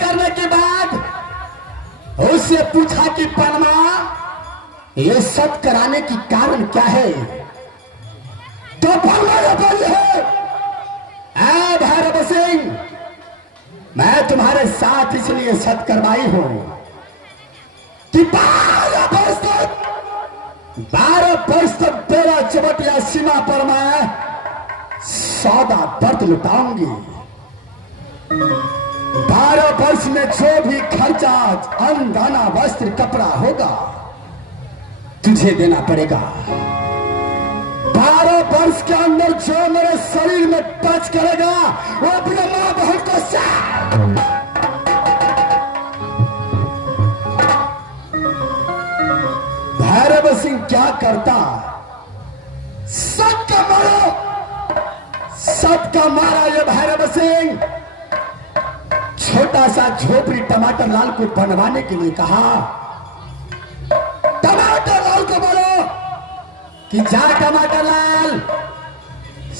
करने के बाद उससे पूछा कि परमा ये सब कराने की कारण क्या है? तो परमा ने बोली है, ऐ भैरव सिंह, मैं तुम्हारे साथ इसलिए सत करवाई हूं कि 12 वर्ष तक तेरा चवटिया सीमा पर मैं सौदा व्रत लुटाऊंगी। 12 वर्ष में जो भी खर्चा, अन्न दाना वस्त्र कपड़ा होगा तुझे देना पड़ेगा। 12 वर्ष के अंदर जो मेरे शरीर में टच करेगा वो अपने मां बहन को भैरव सिंह क्या करता? सबका मारा ये भैरव सिंह। छोटा सा झोपड़ी टमाटर लाल को बनवाने के लिए कहा। टमाटर लाल को बोलो कि जा टमाटर लाल,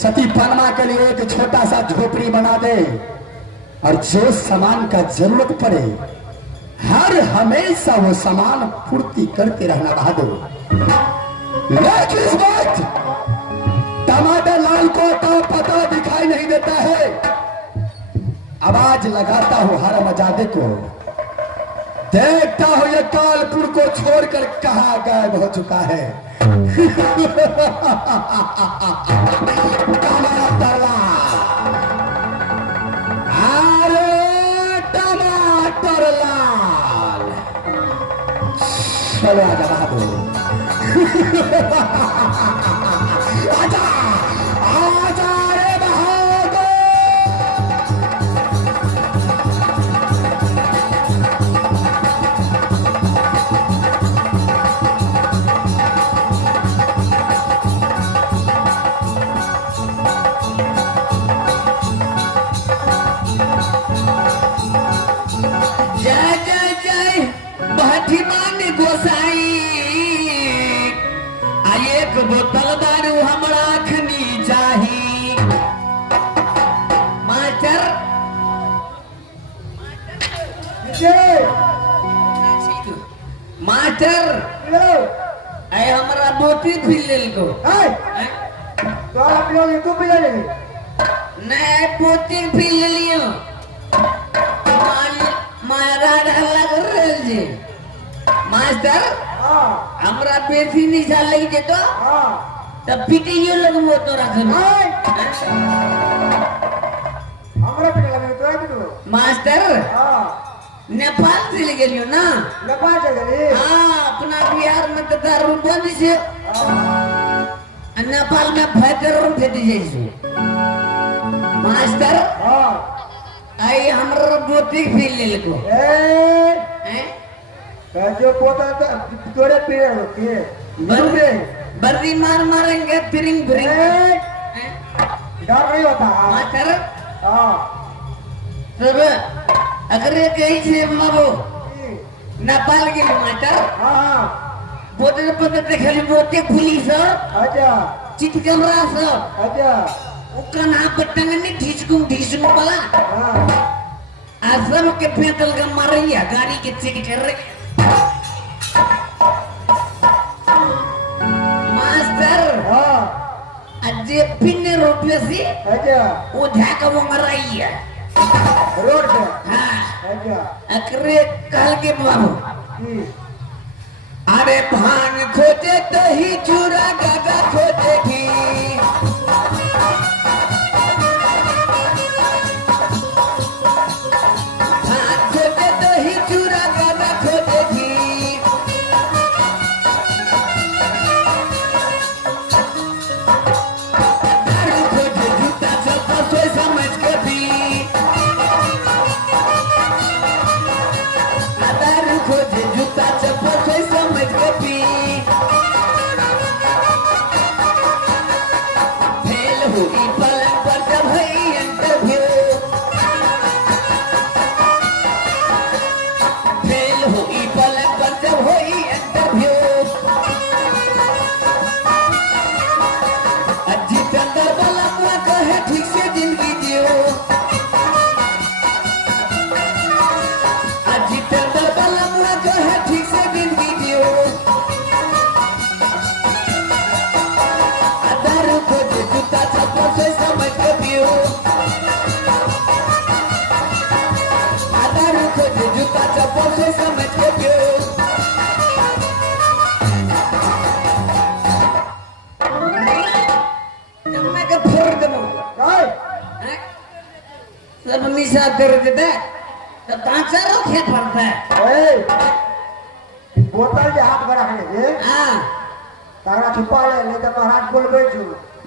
सती पनमा के लिए एक छोटा सा झोपड़ी बना दे और जो सामान का जरूरत पड़े हर हमेशा वो सामान पूर्ति करते रहना बहादुर। लेकिन इस वक्त टमाटर लाल को तो पता दिखाई नहीं देता है। आवाज लगाता हूं हर मजादे को, देखता हूं ये कालपुर को छोड़कर कहां गायब हो चुका है। टमाटर लाल, अरे टमाटर लाल, चलो आजा बहादुर। आजा आजा रे बहादुर। जय जय जय बहठीमान गोसाई, एक बोतल दारू हमरा खनी चाही। मास्टर मास्टर ऐ हमरा बोतल पी लेल को तो आप लोग तू पी ले। नहीं बोतल पी ले लियो। मारा लग रहे जी मास्टर, हमरा बेसी निशा लगी दे तो तब पीटियो लगबो तो रखन। हमरा पे लगे तो आके मास्टर नेपाल से ले गेलियो ना? नेपाल से गेली। अपना बिहार में तो दारू बंद से, नेपाल में फैटर फेट जैसे। मास्टर आई हमरा बोती पी ले को जो पोता तोरे पीड़े होती बर्दी मार मारेंगे फिरिंग फिरिंग। डर नहीं होता मास्टर सब अगर कहीं से माबो नेपाल के मास्टर बोतल बोतल देखली बोते पुलिस अच्छा चिट कैमरा सब अच्छा ओका ना पटंगनी ढिसकुम वाला आसम के पेटल का मारिया गाड़ी के चेक कर रहे। मास्टर अजे पिन्ने रुपये से अच्छा वो धाका वो मराइया रोड पे। अच्छा अकरे काल के बाबू अरे भान खोजे तो ही चूरा गागा खोजे की। खोजे जूता चप्पल समझ के पी। सब निशा कर देते तो कांचा रखे पड़ता है बोतल जे हाथ में रखने जे हाँ तारा छुपा ले नहीं तो महाराज बोलबे छु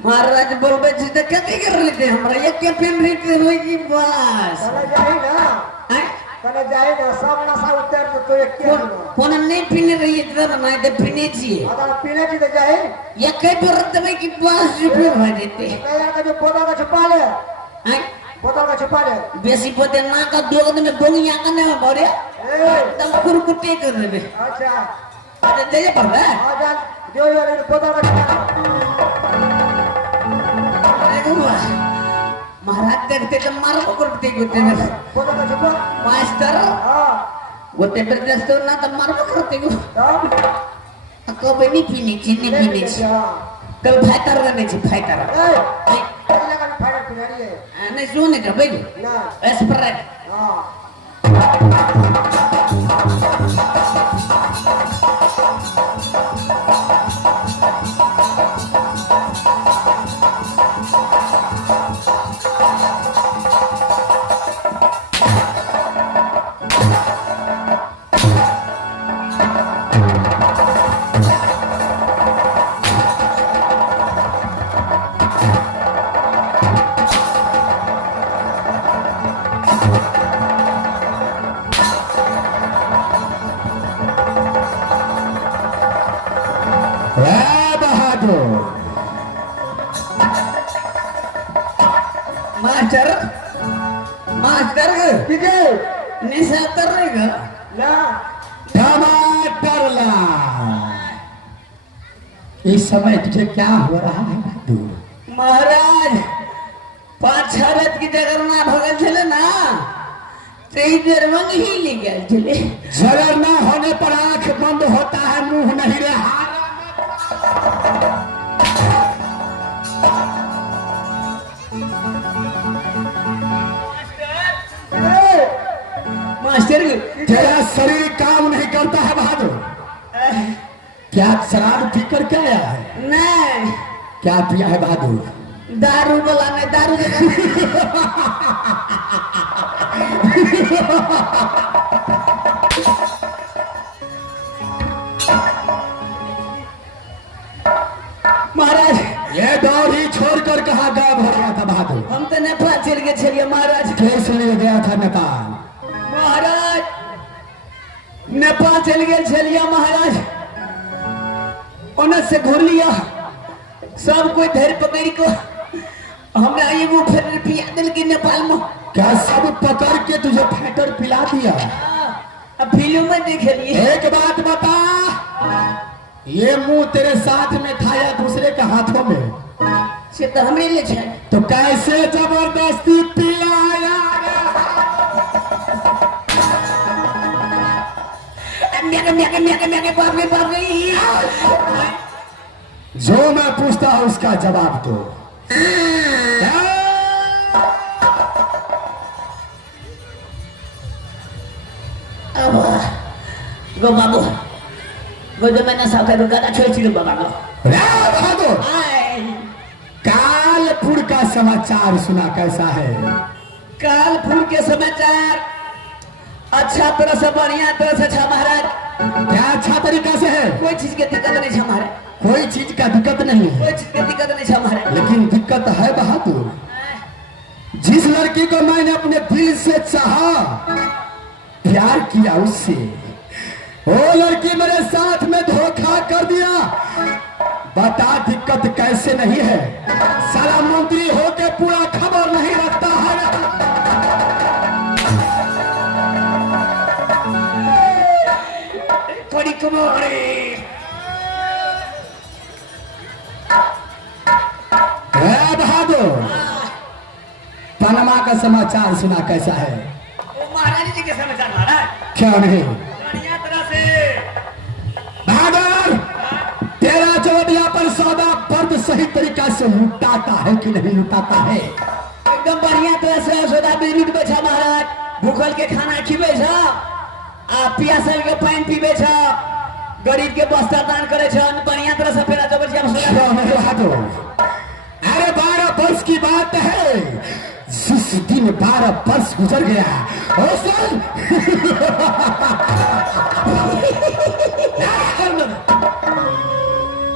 महाराज बोलबे छी तो कथी कर लेते हमरा एक के पेन रेट होई की बस चले जाई ना हैं चले जाई ना सब नशा उतर तो एक के कोन नहीं पीने रही इतना बनाए तो पीने चाहिए अगर पीने की तो जाई ये कई बरत में की 5 रुपए भर देते यार का जो बोतल का छुपा ले हैं बोतल का छुपा ले बेसी पोते ना का दोगन में गोंगिया करने में भरे ए तब कुरकुटे कर देबे अच्छा अरे दे पर है आ जा जो यार बोतल का छुपा महाराज देखते तो मारो करते गोते में बोतल का छुपा मास्टर हां गोते पर देखते ना तो मारो करते गो तो कबे नहीं पीने चीनी पीने कल फाइटर रहने छी फाइटर ए पहले का फाइटर पिनारी है नहीं सुने का भाई ना एस्प्रेट हां मास्टर मास्टर किजे निशा कर रहेगा ना टमाटर ला इस समय तुझे क्या हो रहा है तू महाराज 5-6 रात की जगह ना भगत चले ना तेई देर में ही ले गया चले जगर ना होने पर आंख बंद होता है मुंह नहीं रहा मास्टर तेरा शरीर काम नहीं करता है बहादुर क्या शराब पीकर क्या आया है नहीं क्या पिया है बहादुर दारू बोला नहीं दारू के महाराज ये दौड़ ही छोड़कर कहा गायब हो गया था बहादुर हम तो नेपाल चल गए चलिए महाराज कैसे ले गया था नेपाल महाराज नेपाल चल गए चलिए महाराज उन्हें से घूर लिया सब कोई धैर्य पकड़ को हमरा एगो फिर पिया दिल के नेपाल में क्या सब पकड़ के तुझे फाइटर पिला दिया अब फिल्म में देखे लिए एक बात बता ये मुंह तेरे साथ में था या दूसरे के हाथों में से तो हमरे ले छे तो कैसे जबरदस्ती पिलाया मेरे बाप रे जो मैं पूछता हूं उसका जवाब दो गो बाबू गो जो मैंने साथ रुका था छोड़ छिड़ो बाबा को बहादुर कालपुर का समाचार सुना कैसा है कालपुर के समाचार अच्छा तरह से बढ़िया तरह से अच्छा महाराज क्या अच्छा तरीका से है कोई चीज की दिक्कत नहीं है महाराज कोई चीज का दिक्कत नहीं है कोई चीज की दिक्कत नहीं है महाराज लेकिन दिक्कत है बहादुर जिस लड़की को मैंने अपने दिल से चाहा प्यार किया उससे वो लड़की मेरे साथ में धोखा कर दिया बता दिक्कत कैसे नहीं है सारा मंत्री होके पूरा खबर नहीं रखता है थोड़ी कुमारी बहादुर पनमा का समाचार सुना कैसा है महाराज जी के समाचार महाराज क्या नहीं बढ़िया तरह से बहादुर तेरा चौदिया पर सौदा पर्द सही तरीका से लुटाता है कि नहीं लुटाता है एकदम बढ़िया तरह से सौदा बिल्कुल बेचा महाराज भूखल के खाना खिबे छ आ पियासल के पानी पीबे छ गरीब के बस्ता दान करे छ बढ़िया तरह से फेरा जबर सौदा क्या नहीं बहादुर अरे 12 वर्ष की बात है जिस दिन लेकिन 12 वर्ष गुजर गया और सर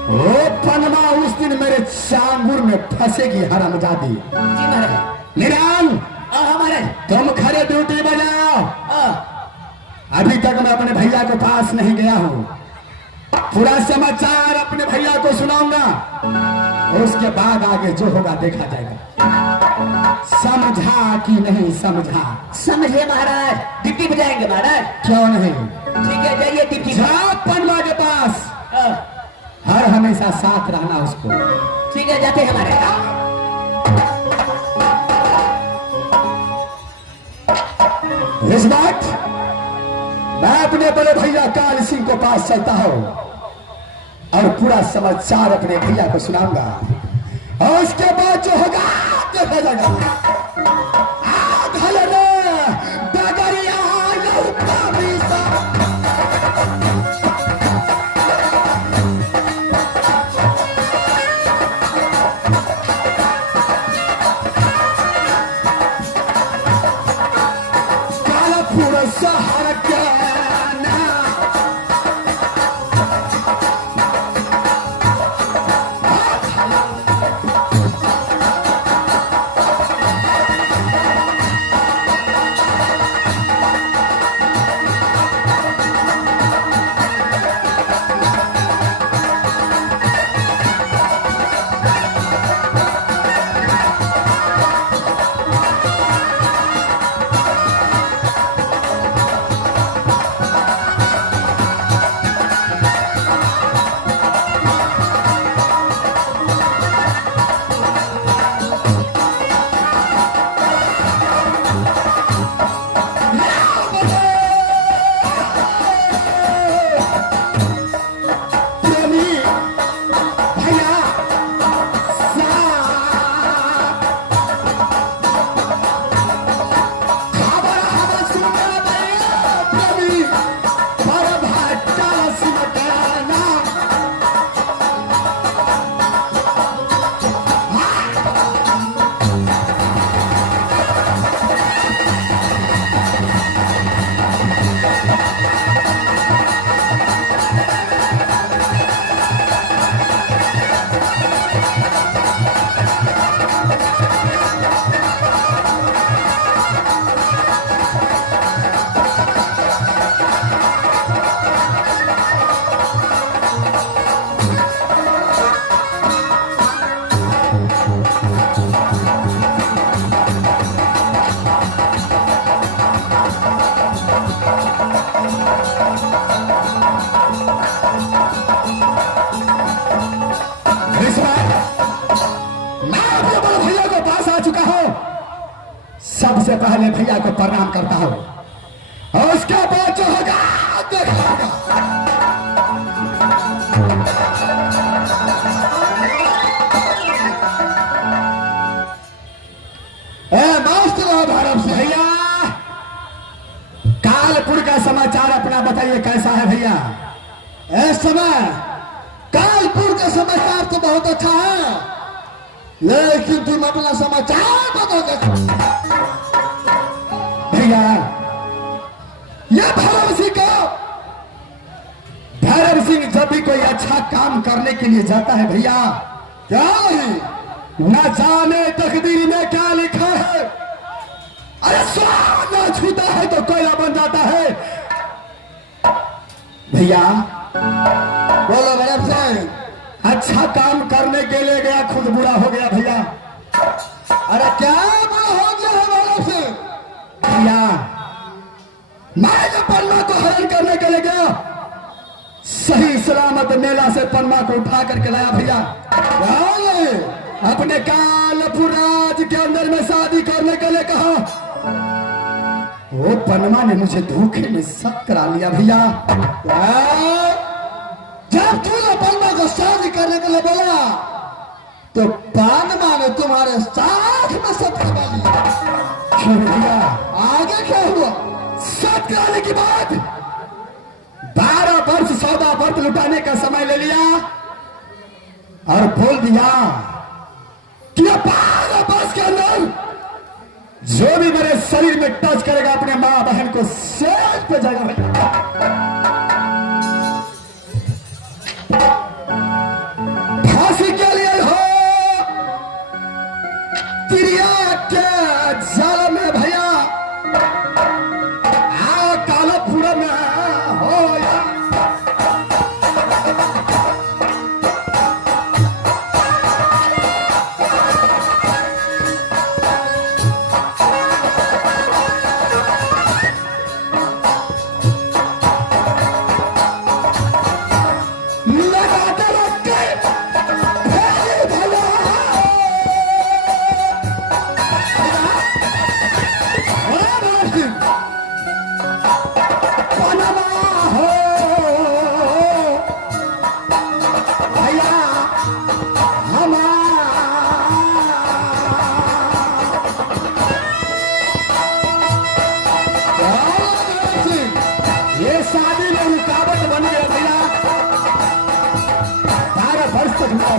ओ पनमा उस दिन मेरे चांगुर में फंसेगी हरामजादी। जी महाराज। निराल महाराज। तुम खड़े ड्यूटी बजाओ। अभी तक मैं अपने भैया के पास नहीं गया हूं, पूरा समाचार अपने भैया को सुनाऊंगा, उसके बाद आगे जो होगा देखा जाएगा। समझा कि नहीं समझा? समझे महाराज। डिप्टी बजाएंगे महाराज। क्यों नहीं? ठीक है जाइए डिप्टी। जा पनमा के पास, हर हमेशा साथ रहना उसको। ठीक है जाते हैं हमारे। इस बात मैं अपने बड़े भैया काल सिंह को पास चलता हूं और पूरा समाचार अपने भैया को सुनाऊंगा, और उसके बाद जो होगा देखा जाएगा। सबसे पहले भैया को प्रणाम करता हूं और उसके बाद जो होगा देखा होगा। भारत से भैया कालपुर का समाचार अपना बताइए कैसा है भैया? इस समय कालपुर का समाचार तो बहुत अच्छा है, लेकिन तुम अपना समाचार बता दो भैया। ये भैरव सिंह को, भैरव सिंह जब भी कोई अच्छा काम करने के लिए जाता है भैया, क्या नहीं न जाने तकदीर में क्या लिखा है। अरे स्वाद न छूता है तो कोयला बन जाता है भैया। बोलो भैरव सिंह, अच्छा काम करने के लिए गया, खुद बुरा हो गया भैया। अरे क्या बुरा हो गया है भैरव सिंह? भैया मैं जब पन्ना को हरण करने के लिए गया, सही सलामत मेला से पन्ना को उठा करके लाया भैया। अपने कालपुर राज के अंदर में शादी करने के लिए कहा, वो पनमा ने मुझे धोखे में शक करा लिया भैया। जब तूने पनमा को शादी करने के लिए बोला तो पनमा ने तुम्हारे साथ में शक करा लिया। क्यों भैया? आगे क्या हुआ? शक कराने के बाद 12 वर्ष 14 वर्ष लुटाने का समय ले लिया और बोल दिया कि 12 वर्ष के अंदर जो भी मेरे शरीर में टच करेगा अपने माँ बहन को सेज पे जाएगा भैया। फांसी के लिए हो तिरिया के जाल में भैया, आओ कालापुर में हो या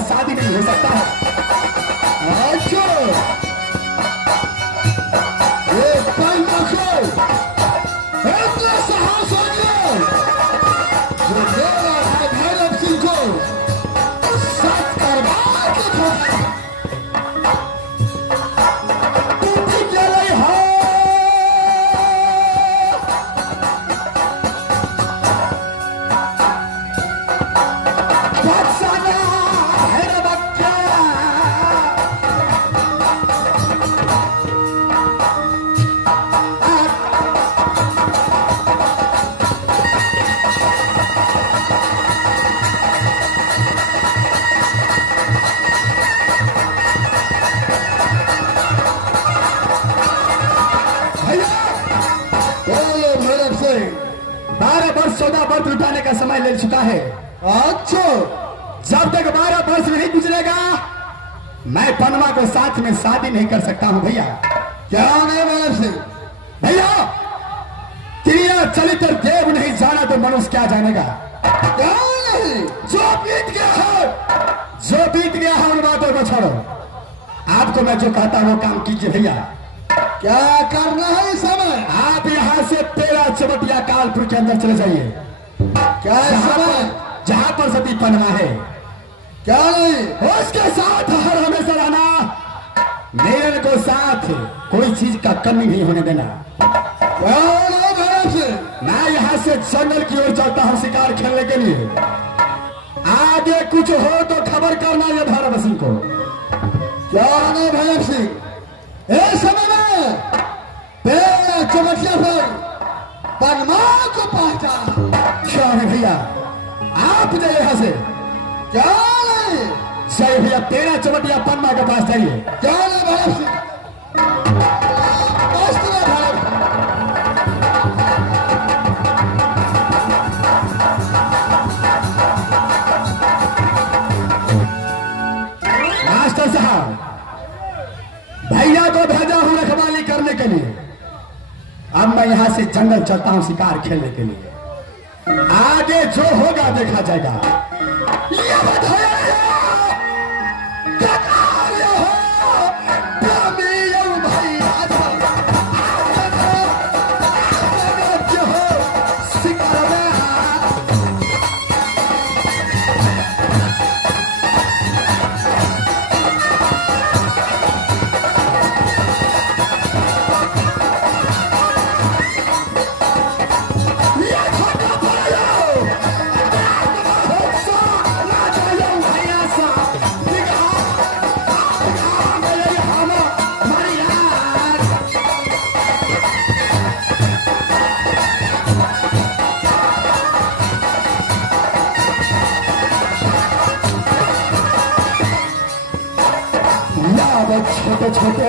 शादी नहीं हो सकता है। अच्छा ये इतना साहस हो गया जो मेरा भाई भैरव सिंह को साथ करवा के छोड़ा। तुम भी क्या रही हो लुटाने का समय ले चुका है। अच्छा जब तक 12 वर्ष नहीं गुजरेगा मैं पनमा को साथ में शादी नहीं कर सकता हूं भैया। क्या नहीं मैडम सिंह भैया, क्रिया चरित्र देव नहीं जाना तो मनुष्य क्या जानेगा। क्या नहीं, जो बीत गया है उन बातों को छोड़ो। आपको मैं जो कहता हूं वो काम कीजिए भैया। क्या करना है इस समय? आप यहां से 13 चवटिया कालपुर के अंदर चले जाइए। क्या जहां पर सती पनमा है। क्या नहीं, उसके साथ हर हमेशा रहना, मेरे को साथ कोई चीज का कमी नहीं होने देना। मैं यहाँ से जंगल की ओर चलता हूँ शिकार खेलने के लिए। आगे कुछ हो तो खबर करना ये भैरव सिंह को। क्या नहीं भैरव सिंह, इस समय में पहला चमटिया पर परमा को पहुंचाना। क्या है भैया, आप जाइए यहाँ से। क्या नहीं, सही भैया 13 चमटिया परमा के पास जाइए। क्या नहीं भैरव सिंह, मास्टर साहब भैया को भेजा हूं रखवाली करने के लिए। अब मैं यहां से जंगल चलता हूं शिकार खेलने के लिए। आगे जो होगा देखा जाएगा। ये छोटे छोटे